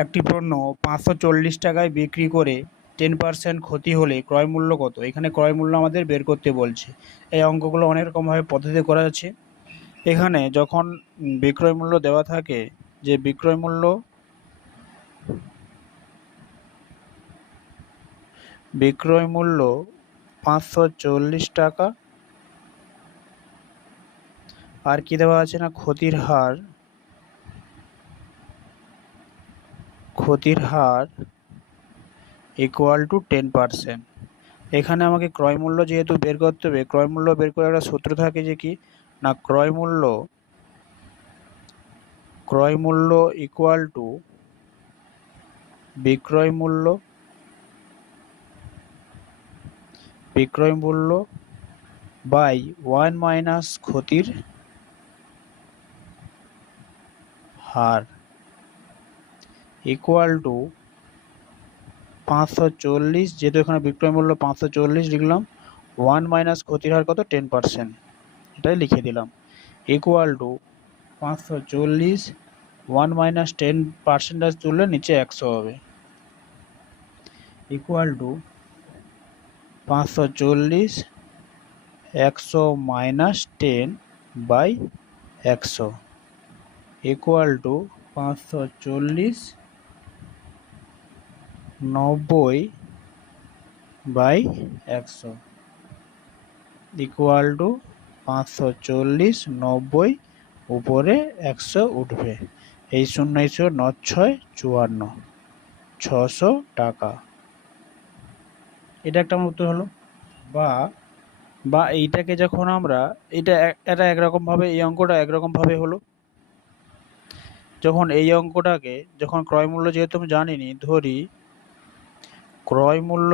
একটি পণ্য 540 টাকায় বিক্রি করে 10% ক্ষতি হলে ক্রয় মূল্য কত? এখানে ক্রয় মূল্য আমাদের বের করতে বলছে। এই অঙ্কগুলো অনেক রকমভাবে পদ্ধতি করা যাচ্ছে। এখানে যখন বিক্রয় মূল্য দেওয়া থাকে, যে বিক্রয় মূল্য 540 টাকা, আর কি দেওয়া আছে না ক্ষতির হার ইকুয়াল টু 10%। এখানে আমাকে ক্রয় মূল্য যেহেতু বের করতে হবে, ক্রয় মূল্য বের করে একটা সূত্র থাকে যে কি না ক্রয় মূল্য ইকুয়াল টু বিক্রয় মূল্য বাই 1 মাইনাস ক্ষতির হার ইকুয়াল টু 540, যেহেতু এখানে বিক্রয় মূল্য 540 লিখলাম, 1 মাইনাস ক্ষতির হার কত 10%, এটাই লিখে দিলাম, ইকুয়াল টু 540 1 মাইনাস 10% তুললে নিচে 100 হবে, equal to 540 100 minus 10 by 100 equal to 540 90 by 100 equal to 540 90 উপরে 100 উঠবে, এই 0 9 6 54 600 টাকা। এটা একটা আমার উত্তর হলো। বা এইটাকে যখন আমরা এটা একরকমভাবে, এই অঙ্কটা একরকমভাবে হলো, যখন এই অঙ্কটাকে যখন ক্রয় মূল্য যেহেতু আমি জানিনি, ধরি ক্রয় মূল্য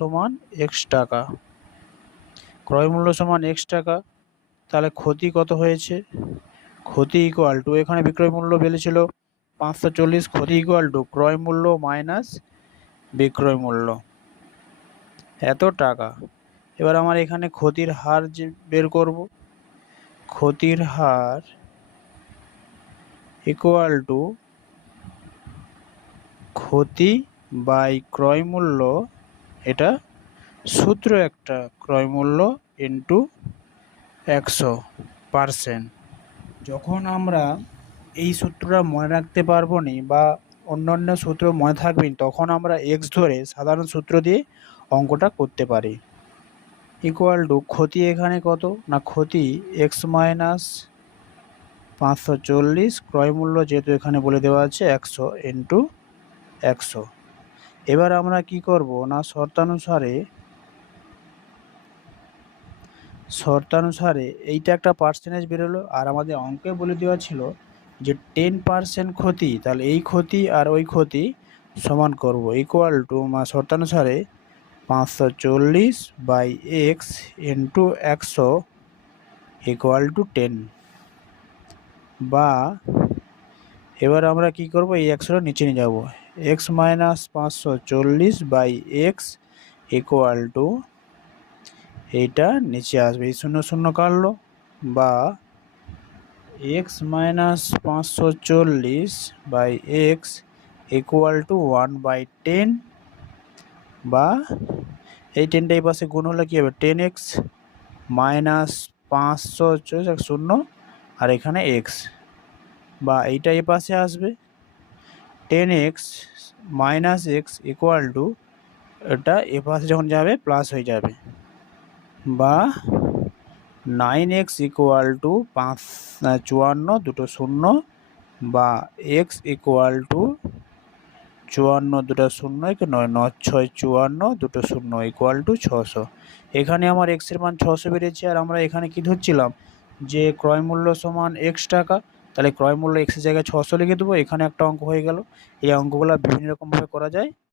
সমান x টাকা, ক্রয় মূল্য সমান x টাকা, তাহলে ক্ষতি কত হয়েছে? ক্ষতি ইকুয়াল টু, এখানে বিক্রয় মূল্য বলেছিল 540, ক্ষতি ইকুয়াল টু ক্রয় মূল্য মাইনাস বিক্রয় মূল্য এত টাকা। এবার আমার এখানে ক্ষতির হার যে বের করব, ক্ষতির হার ইকুয়াল টু ক্ষতি বাই ক্রয় মূল্য, এটা সূত্র একটা, ক্রয় মূল্য ইন্টু 100%। যখন আমরা এই সূত্রটা মনে রাখতে পারবো নি বা অন্যান্য সূত্র মনে থাকবে, তখন আমরা এক্স ধরে সাধারণ সূত্র দিয়ে অঙ্কটা করতে পারি। ইকুয়াল টু ক্ষতি এখানে কত না ক্ষতি এক্স মাইনাস 540, ক্রয় মূল্য যেহেতু এখানে বলে দেওয়া আছে 100 ইন্টু 100। এবার আমরা কি করব না শর্তানুসারে এইটা একটা পার্সেন্টেজ বেরোলো, আর আমাদের অঙ্কে বলে দেওয়া ছিল যে 10% ক্ষতি, তাহলে এই ক্ষতি আর ওই ক্ষতি সমান করব, ইকুয়াল টু শর্তানুসারে 540 by x into 100 equal to 10। বা এবার আমরা কি করব, এই 100টা নিচে নিয়ে যাব, x minus 540 by x equal to, এইটা নিচে আসবে, এই 0 0 কাটলো, বা x minus 540 by x equal to 1/10, বা এই 10টা এই পাশে গুণ হলে কী হবে 10x মাইনাস 540 0 আর এখানে এক্স, বা এইটা এই পাশে আসবে 10x minus x equal two, এটা এ পাশে যখন যাবে প্লাস হয়ে যাবে, বা 9x ইকুয়াল টু 54 দুটো 0, বা এক্স ইকুয়াল টু 54 দুটো 0 9 9 6 54 দুটো 0 ইকুয়াল টু 600। এখানে আমার এক্সের মান 600 বেরিয়েছে, আর আমরা এখানে কি ধরছিলাম যে ক্রয় মূল্য সমান x টাকা, তাহলে ক্রয় মূল্য x এর জায়গায় 600 লিখে দেবো, এখানে একটা অঙ্ক হয়ে গেল। এই অঙ্কগুলো বিভিন্ন রকমভাবে করা যায়।